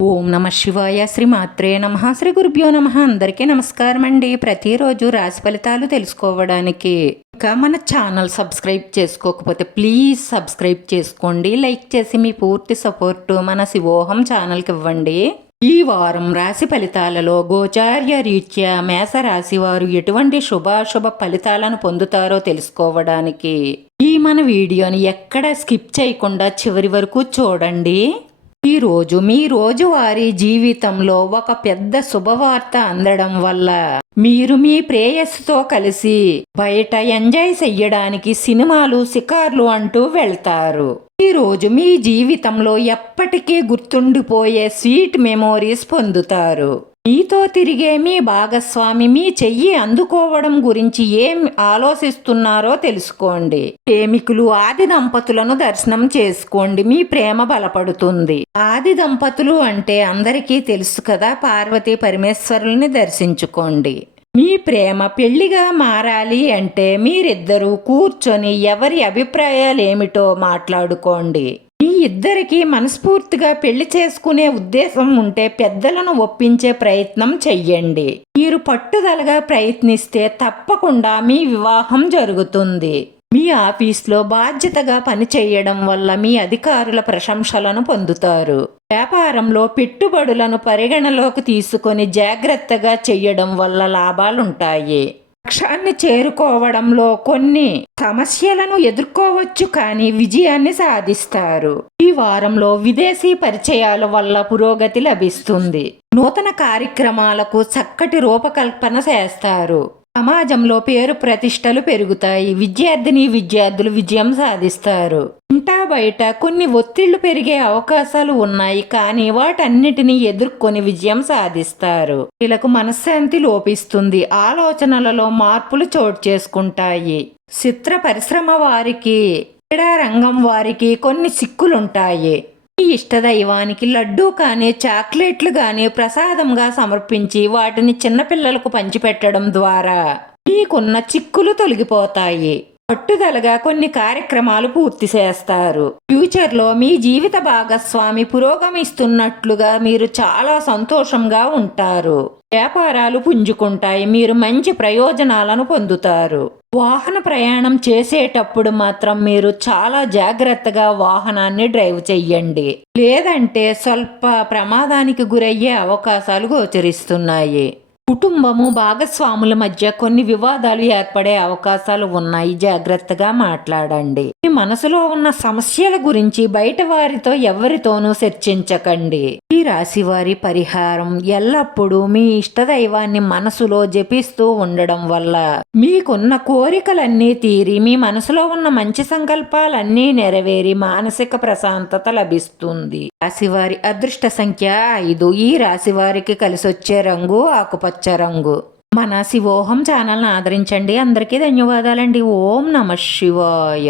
ఓం నమ శివాయ శ్రీమాత్రే నమ శ్రీ గురుభ్యో నమ అందరికీ నమస్కారం అండి. ప్రతిరోజు రాశి ఫలితాలు తెలుసుకోవడానికి ఇంకా మన ఛానల్ సబ్స్క్రైబ్ చేసుకోకపోతే ప్లీజ్ సబ్స్క్రైబ్ చేసుకోండి. లైక్ చేసి మీ పూర్తి సపోర్ట్ మన శివోహం ఛానల్కి ఇవ్వండి. ఈ వారం రాశి ఫలితాలలో గోచార్య రీత్యా మేషరాశి వారు ఎటువంటి శుభాశుభ ఫలితాలను పొందుతారో తెలుసుకోవడానికి ఈ మన వీడియోని ఎక్కడ స్కిప్ చేయకుండా చివరి వరకు చూడండి. ఈరోజు మీ రోజువారీ జీవితంలో ఒక పెద్ద శుభవార్త అందడం వల్ల మీరు మీ ప్రేయస్సుతో కలిసి బయట ఎంజాయ్ చెయ్యడానికి సినిమాలు షికార్లు అంటూ వెళ్తారు. ఈరోజు మీ జీవితంలో ఎప్పటికీ గుర్తుండిపోయే స్వీట్ మెమోరీస్ పొందుతారు. మీతో తిరిగే మీ భాగస్వామి మీ చెయ్యి అందుకోవడం గురించి ఏం ఆలోచిస్తున్నారో తెలుసుకోండి. ప్రేమికులు ఆది దంపతులను దర్శనం చేసుకోండి. మీ ప్రేమ బలపడుతుంది. ఆది దంపతులు అంటే అందరికీ తెలుసు కదా, పార్వతీ పరమేశ్వరుల్ని దర్శించుకోండి. మీ ప్రేమ పెళ్లిగా మారాలి అంటే మీరిద్దరూ కూర్చొని ఎవరి అభిప్రాయాలేమిటో మాట్లాడుకోండి. మీ ఇద్దరికి మనస్ఫూర్తిగా పెళ్లి చేసుకునే ఉద్దేశం ఉంటే పెద్దలను ఒప్పించే ప్రయత్నం చెయ్యండి. మీరు పట్టుదలగా ప్రయత్నిస్తే తప్పకుండా మీ వివాహం జరుగుతుంది. మీ ఆఫీస్లో బాధ్యతగా పనిచేయడం వల్ల మీ అధికారుల ప్రశంసలను పొందుతారు. వ్యాపారంలో పెట్టుబడులను పరిగణలోకి తీసుకొని జాగ్రత్తగా చెయ్యడం వల్ల లాభాలుంటాయి. లక్ష్యాన్ని చేరుకోవడంలో కొన్ని సమస్యలను ఎదుర్కోవచ్చు, కానీ విజయాన్ని సాధిస్తారు. ఈ వారంలో విదేశీ పరిచయాల వల్ల పురోగతి లభిస్తుంది. నూతన కార్యక్రమాలకు చక్కటి రూపకల్పన చేస్తారు. సమాజంలో పేరు ప్రతిష్టలు పెరుగుతాయి. విద్యార్థులు విజయం సాధిస్తారు. ఇంటా బయట కొన్ని ఒత్తిళ్లు పెరిగే అవకాశాలు ఉన్నాయి, కానీ వాటన్నిటినీ ఎదుర్కొని విజయం సాధిస్తారు. వీళ్ళకు మనశ్శాంతి లోపిస్తుంది. ఆలోచనలలో మార్పులు చోటు చేసుకుంటాయి. చిత్ర పరిశ్రమ వారికి, క్రీడా రంగం వారికి కొన్ని సిక్కులుంటాయి. మీ ఇష్టదైవానికి లడ్డూ కానీ చాక్లెట్లు కానీ ప్రసాదంగా సమర్పించి వాటిని చిన్నపిల్లలకు పంచిపెట్టడం ద్వారా మీకున్న చిక్కులు తొలగిపోతాయి. పట్టుదలగా కొన్ని కార్యక్రమాలు పూర్తి చేస్తారు. ఫ్యూచర్లో మీ జీవిత భాగస్వామి పురోగమిస్తున్నట్లుగా మీరు చాలా సంతోషంగా ఉంటారు. వ్యాపారాలు పుంజుకుంటాయి. మీరు మంచి ప్రయోజనాలను పొందుతారు. వాహన ప్రయాణం చేసేటప్పుడు మాత్రం మీరు చాలా జాగ్రత్తగా వాహనాన్ని డ్రైవ్ చెయ్యండి, లేదంటే స్వల్ప ప్రమాదానికి గురయ్యే అవకాశాలు గోచరిస్తున్నాయి. కుటుంబము భాగస్వాముల మధ్య కొన్ని వివాదాలు ఏర్పడే అవకాశాలు ఉన్నాయి. జాగ్రత్తగా మాట్లాడండి. మీ మనసులో ఉన్న సమస్యల గురించి బయట వారితో ఎవరితోనూ చర్చించకండి. ఈ రాశి వారి పరిహారం ఎల్లప్పుడూ మీ ఇష్టదైవాన్ని మనసులో జపిస్తూ ఉండడం వల్ల మీకున్న కోరికలన్నీ తీరి మీ మనసులో ఉన్న మంచి సంకల్పాలన్నీ నెరవేరి మానసిక ప్రశాంతత లభిస్తుంది. రాశివారి అదృష్ట సంఖ్య 5. ఈ రాశి వారికి కలిసొచ్చే రంగు ఆకుపచ్చ రంగు. మన శివోహం ఛానల్ని ఆదరించండి. అందరికీ ధన్యవాదాలండి. ఓం నమ శివాయ.